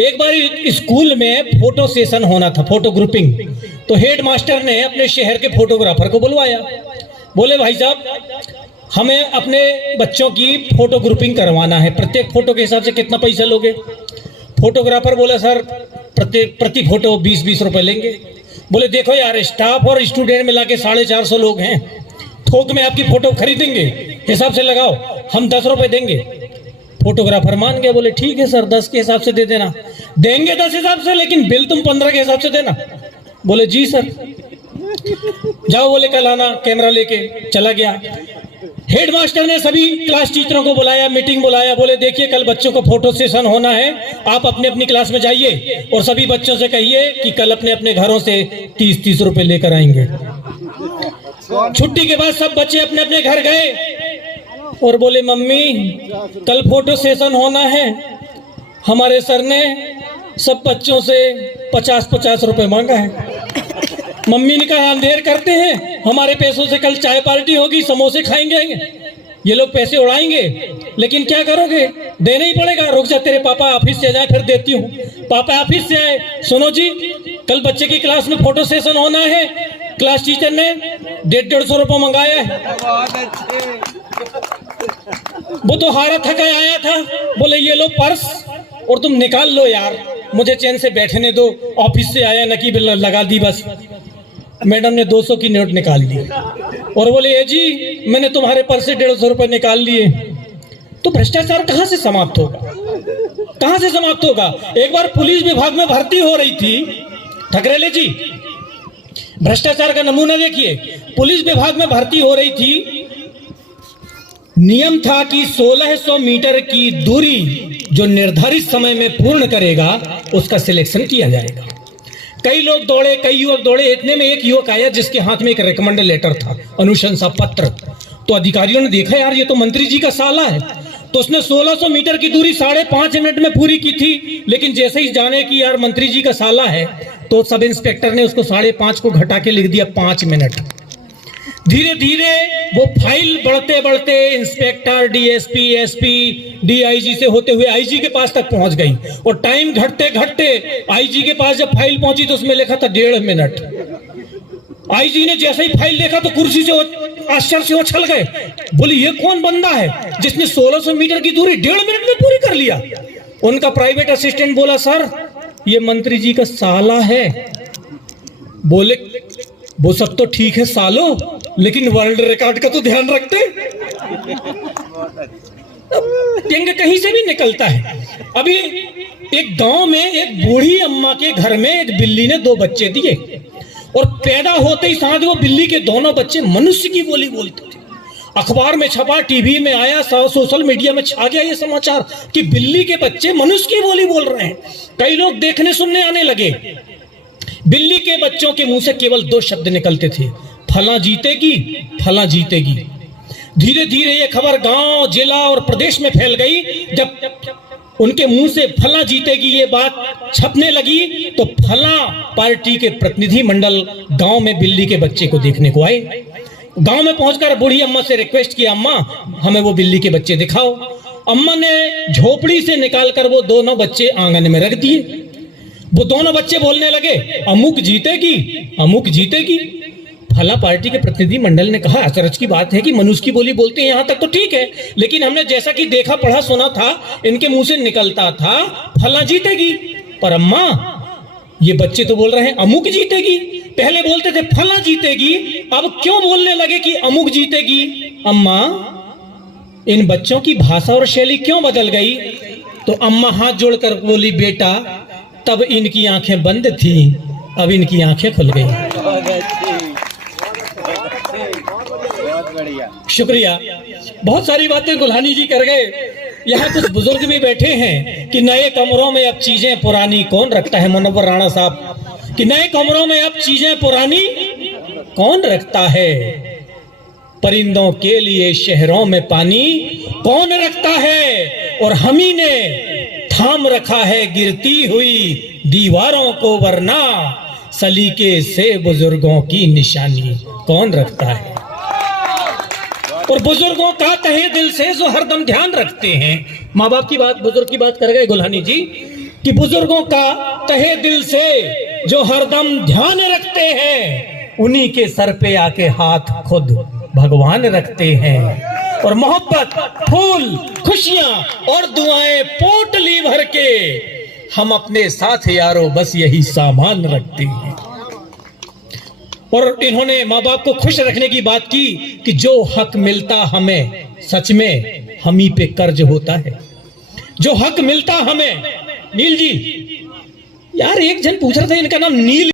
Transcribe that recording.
एक बार स्कूल में photo session होना था, फोटो ग्रुपिंग। तो हेड मास्टर ने अपने शहर के फोटोग्राफर को बुलवाया। बोले भाई साहब हमें अपने बच्चों की फोटो ग्रुपिंग करवाना है, प्रत्येक फोटो के हिसाब से कितना पैसा लोगे? फोटोग्राफर बोला सर प्रति फोटो 20-20 रुपए लेंगे। बोले देखो यार स्टाफ और स्टूडेंट मिला के 450 लोग हैं, थोक में आपकी फोटो खरीदेंगे, हिसाब से लगाओ, हम 10 रुपए देंगे। फोटोग्राफर मान गया, बोले ठीक है सर 10 के हिसाब से दे देना। देंगे 10 हिसाब से, लेकिन बिल तुम 15 के हिसाब से देना। बोले जी सर। जाओ बोले कल आना, कैमरा लेके चला गया। हेडमास्टर ने सभी क्लास टीचरों को बुलाया, मीटिंग बुलाया। बोले देखिए कल बच्चों का फोटो सेशन होना है, आप अपने अपनी क्लास में जाइए और सभी बच्चों से कहिए कि कल अपने अपने घरों से 30-30 रुपए लेकर आएंगे। छुट्टी के बाद सब बच्चे अपने अपने घर गए और बोले मम्मी कल फोटो सेशन होना है, हमारे सर ने सब बच्चों से 50-50 रुपए मांगा है। मम्मी ने कहा अंधेर करते हैं, हमारे पैसों से कल चाय पार्टी होगी, समोसे खाएंगे, ये लोग पैसे उड़ाएंगे, लेकिन क्या करोगे, देना ही पड़ेगा। रुक जा तेरे पापा ऑफिस से जाए फिर देती हूँ। पापा ऑफिस से आए, सुनो जी कल बच्चे की क्लास में फोटो सेशन होना है, क्लास टीचर ने 150 रुपये मंगाया है। वो तो हारा थका आया था। बोले ये लो पर्स और तुम निकाल लो यार, मुझे चैन से बैठने दो, ऑफिस से आया नकी बिल लगा दी बस। मैडम ने 200 की नोट निकाल ली और बोले ये जी मैंने तुम्हारे पर्स से 150 रुपए निकाल लिए। तो भ्रष्टाचार कहाँ से समाप्त होगा, कहाँ से समाप्त होगा? एक बार पुलिस विभाग में भर्ती हो रही थी, ठकरेले जी भ्रष्टाचार का नमूना देखिए। पुलिस विभाग में भर्ती हो रही थी, नियम था कि 1600 मीटर की दूरी जो निर्धारित समय में पूर्ण करेगा उसका सिलेक्शन किया जाएगा। कई लोग दौड़े, कई युवक दौड़े, इतने में एक युवक आया जिसके हाथ में एक रिकमेंड लेटर था, अनुशंसा पत्र। तो अधिकारियों ने देखा यार ये तो मंत्री जी का साला है, तो उसने 1600 मीटर की दूरी 5.5 मिनट में पूरी की थी। लेकिन जैसे ही जाने की यार मंत्री जी का साला है, तो सब इंस्पेक्टर ने उसको 5.5 को घटा के लिख दिया 5 मिनट। धीरे धीरे वो फाइल बढ़ते बढ़ते इंस्पेक्टर, डीएसपी, एसपी, डीआईजी से होते हुए आईजी के पास तक पहुंच गई। और टाइम घटते घटते आईजी के पास जब फाइल पहुंची तो उसमें लिखा था 1.5 मिनट। आईजी ने जैसे ही फाइल देखा तो कुर्सी से आश्चर्य से उछल गए। बोले ये कौन बंदा है जिसने 1600 मीटर की दूरी 1.5 मिनट में पूरी कर लिया? उनका प्राइवेट असिस्टेंट बोला सर ये मंत्री जी का साला है। बोले वो सब तो ठीक है सालो, लेकिन वर्ल्ड रिकॉर्ड का तो ध्यान रखते। व्यंग कहीं से भी निकलता है। अभी एक गांव में एक बूढ़ी अम्मा के घर में एक बिल्ली ने 2 बच्चे दिए और पैदा होते ही साथ वो बिल्ली के दोनों बच्चे मनुष्य की बोली बोलते थे। अखबार में छपा, टीवी में आया, सोशल मीडिया में छा गया ये समाचार कि बिल्ली के बच्चे मनुष्य की बोली बोल रहे हैं। कई लोग देखने सुनने आने लगे। बिल्ली के बच्चों के मुंह से केवल 2 शब्द निकलते थे, फला जीतेगी, फला जीतेगी। धीरे धीरे ये खबर गांव, जिला और प्रदेश में फैल गई। जब उनके मुंह से फला जीतेगी ये बात छपने लगी तो फला पार्टी के प्रतिनिधि मंडल गांव में बिल्ली के बच्चे को देखने को आए। गांव में पहुंचकर बूढ़ी अम्मा से रिक्वेस्ट किया, अम्मा हमें वो बिल्ली के बच्चे दिखाओ। अम्मा ने झोपड़ी से निकालकर वो दोनों बच्चे आंगन में रख दिए। वो दोनों बच्चे बोलने लगे, अमुक जीतेगी, अमुक जीतेगी। फला पार्टी के प्रतिनिधि मंडल ने कहा अचरज की बात है कि मनुष्य की बोली बोलते हैं, यहाँ तक तो ठीक है, लेकिन हमने जैसा कि देखा पढ़ा सुना था इनके मुंह से निकलता था फला जीतेगी, पर अम्मा ये बच्चे तो बोल रहे हैं अमुक जीतेगी। पहले बोलते थे फला जीतेगी, अब क्यों बोलने लगे कि अमुक जीतेगी? अम्मा इन बच्चों की भाषा और शैली क्यों बदल गई? तो अम्मा हाथ जोड़कर बोली, बेटा तब इनकी आंखें बंद थी, अब इनकी आंखें खुल गई। शुक्रिया। बहुत सारी बातें गुल्हानी जी कर गए। यहाँ कुछ बुजुर्ग भी बैठे हैं कि नए कमरों में अब चीजें पुरानी कौन रखता है। मुनव्वर राणा साहब कि नए कमरों में अब चीजें पुरानी कौन रखता है, परिंदों के लिए शहरों में पानी कौन रखता है, और हम ही ने थाम रखा है गिरती हुई दीवारों को, वरना सलीके से बुजुर्गों की निशानी कौन रखता है। और बुजुर्गों का तहे दिल से जो हरदम ध्यान रखते हैं। माँ बाप की बात, बुजुर्ग की बात कर गए गुल्हानी जी। कि बुजुर्गों का तहे दिल से जो हरदम ध्यान रखते हैं, उन्हीं के सर पे आके हाथ खुद भगवान रखते हैं। और मोहब्बत, फूल, खुशियां और दुआएं पोटली भर के हम अपने साथ यारों बस यही सामान रखते हैं। और इन्होंने माँ बाप को खुश रखने की बात की कि जो हक मिलता हमें सच में हम ही पे कर्ज होता है। जो हक मिलता हमें, नील जी, यार एक जन पूछ रहा था इनका नाम नील